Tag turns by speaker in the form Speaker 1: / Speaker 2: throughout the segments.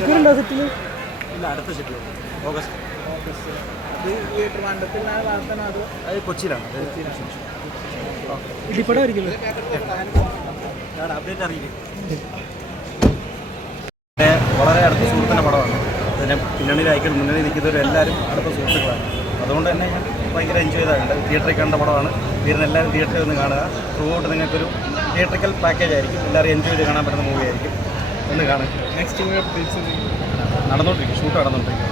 Speaker 1: ലുക്കിലുണ്ടോ സെറ്റിൽ
Speaker 2: ഇല്ല അടുത്ത schedule August.
Speaker 3: അത്
Speaker 2: കൊച്ചിയിലാണ്
Speaker 1: ഇടിപ്പടം
Speaker 2: അപ്ഡേറ്റ് അറിയില്ല വളരെ അടുത്ത സുഹൃത്തിന്റെ പടമാണ്. അതിനെ പിന്നണിയിലായിക്കൽ മുന്നണി നിൽക്കുന്നവരും എല്ലാവരും അടുത്ത സുഹൃത്തുക്കളാണ്. അതുകൊണ്ട് തന്നെ ഞാൻ ഭയങ്കര എൻജോയ് ചെയ്താറുണ്ട് തിയേറ്ററിൽ കണ്ട പടമാണ്. വീരൻ എല്ലാവരും തിയേറ്ററിൽ ഒന്ന് കാണുക. ത്രൂ ഔട്ട് നിങ്ങൾക്കൊരു തിയേറ്ററിക്കൽ പാക്കേജ് ആയിരിക്കും. എല്ലാവരും എൻജോയ് ചെയ്ത് കാണാൻ പറ്റുന്ന മൂവി ആയിരിക്കും. ഒന്ന് കാണാം.
Speaker 3: നെക്സ്റ്റ് മൂവി അപ്ഡേറ്റ്സ്
Speaker 2: നടന്നുകൊണ്ടിരിക്കും ഷൂട്ട് നടന്നുകൊണ്ടിരിക്കും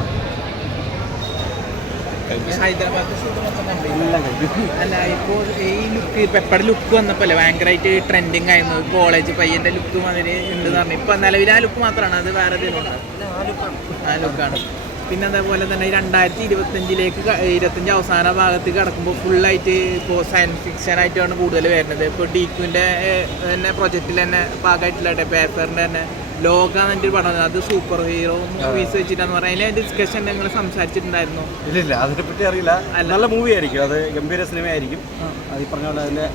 Speaker 3: അല്ല ഇപ്പോൾ ഈ ലുക്ക് പെപ്പയുടെ ലുക്ക് വന്നപ്പോൾ ഭയങ്കരമായിട്ട് ട്രെൻഡിങ് ആയിരുന്നു. കോളേജ് പയ്യന്റെ ലുക്ക് മാതിരി ഉണ്ട് പറഞ്ഞു. ഇപ്പൊ നിലവിൽ ആ ലുക്ക് മാത്രമാണ്. അത് വേറെ ആ ലുക്കാണ് പിന്നെ അതേപോലെ തന്നെ രണ്ടായിരത്തി ഇരുപത്തഞ്ചിലേക്ക് ഇരുപത്തഞ്ച് അവസാന ഭാഗത്ത് കിടക്കുമ്പോൾ ഫുള്ളായിട്ട് ഇപ്പോൾ സയൻസ് ഫിക്ഷൻ ആയിട്ടാണ് കൂടുതൽ വരുന്നത്. ഇപ്പോൾ ഡീക്കുവിന്റെ തന്നെ പ്രൊജക്റ്റിൽ തന്നെ ഭാഗമായിട്ടുള്ള പേപ്പറിന്റെ തന്നെ ലോക എന്നൊരു പടം അത് സൂപ്പർ ഹീറോ മൂവീസ് വെച്ചിട്ടാന്ന് പറഞ്ഞാൽ അതിന്റെ ഡിസ്കഷൻ ഞങ്ങൾ സംസാരിച്ചിട്ടുണ്ടായിരുന്നു.
Speaker 2: ഇല്ലില്ല അതിനെപ്പറ്റി അറിയില്ല. നല്ല മൂവി ആയിരിക്കും. അത് ഗംഭീര സിനിമയായിരിക്കും. അത് ഈ പറഞ്ഞ പോലെ അതിന്റെ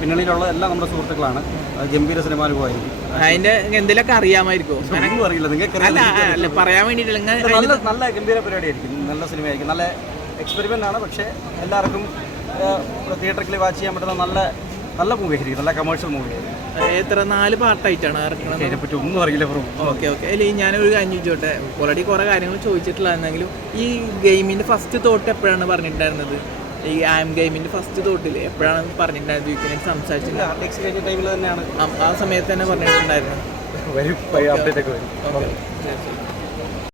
Speaker 2: പിന്നണിയിലുള്ള എല്ലാം നമ്മുടെ സുഹൃത്തുക്കളാണ്. അത് ഗംഭീര സിനിമാനുഭവമായിരിക്കും
Speaker 3: അതിന്റെ എന്തെങ്കിലുമൊക്കെ അറിയാമായിരിക്കും?
Speaker 2: എനിക്കും അറിയില്ല. നിങ്ങൾക്ക്
Speaker 3: അല്ല അല്ല പറയാൻ വേണ്ടിയിട്ടില്ല
Speaker 2: നല്ല നല്ല ഗംഭീര പരിപാടിയായിരിക്കും. നല്ല സിനിമയായിരിക്കും. നല്ല എക്സ്പെരിമെന്റ് ആണ്. പക്ഷേ എല്ലാവർക്കും തിയേറ്ററിൽ വാച്ച് ചെയ്യാൻ പറ്റുന്ന നല്ല നല്ല മൂവി ആയിരിക്കും നല്ല കമേഴ്ഷ്യൽ മൂവി
Speaker 3: എത്ര നാല് പാർട്ടായിട്ടാണ് ഇറക്കുന്നത്
Speaker 2: അതിനെപ്പറ്റി ഒന്നും അറിയില്ല ബ്രോ
Speaker 3: ഓക്കെ ഓക്കെ. അല്ലെ ഞാനൊരു കാര്യം ചോദിച്ചോട്ടെ? ഓൾറെഡി കുറെ കാര്യങ്ങൾ ചോദിച്ചിട്ടില്ലായിരുന്നെങ്കിലും ഈ ഗെയിമിന്റെ ഫസ്റ്റ് തോട്ട് എപ്പോഴാണ് പറഞ്ഞിട്ടുണ്ടായിരുന്നത്? ഈ ആം ഗെയിമിന്റെ ഫസ്റ്റ് തോട്ടിൽ എപ്പോഴാണ് പറഞ്ഞിട്ടുണ്ടായിരുന്നത്? വീക്കിനെ സംസാരിച്ചില്ല ആ- ആ സമയത്ത് തന്നെ പറഞ്ഞിട്ടുണ്ടായിരുന്നു.
Speaker 2: വരും അപ്ഡേറ്റ് ഒക്കെ വരും.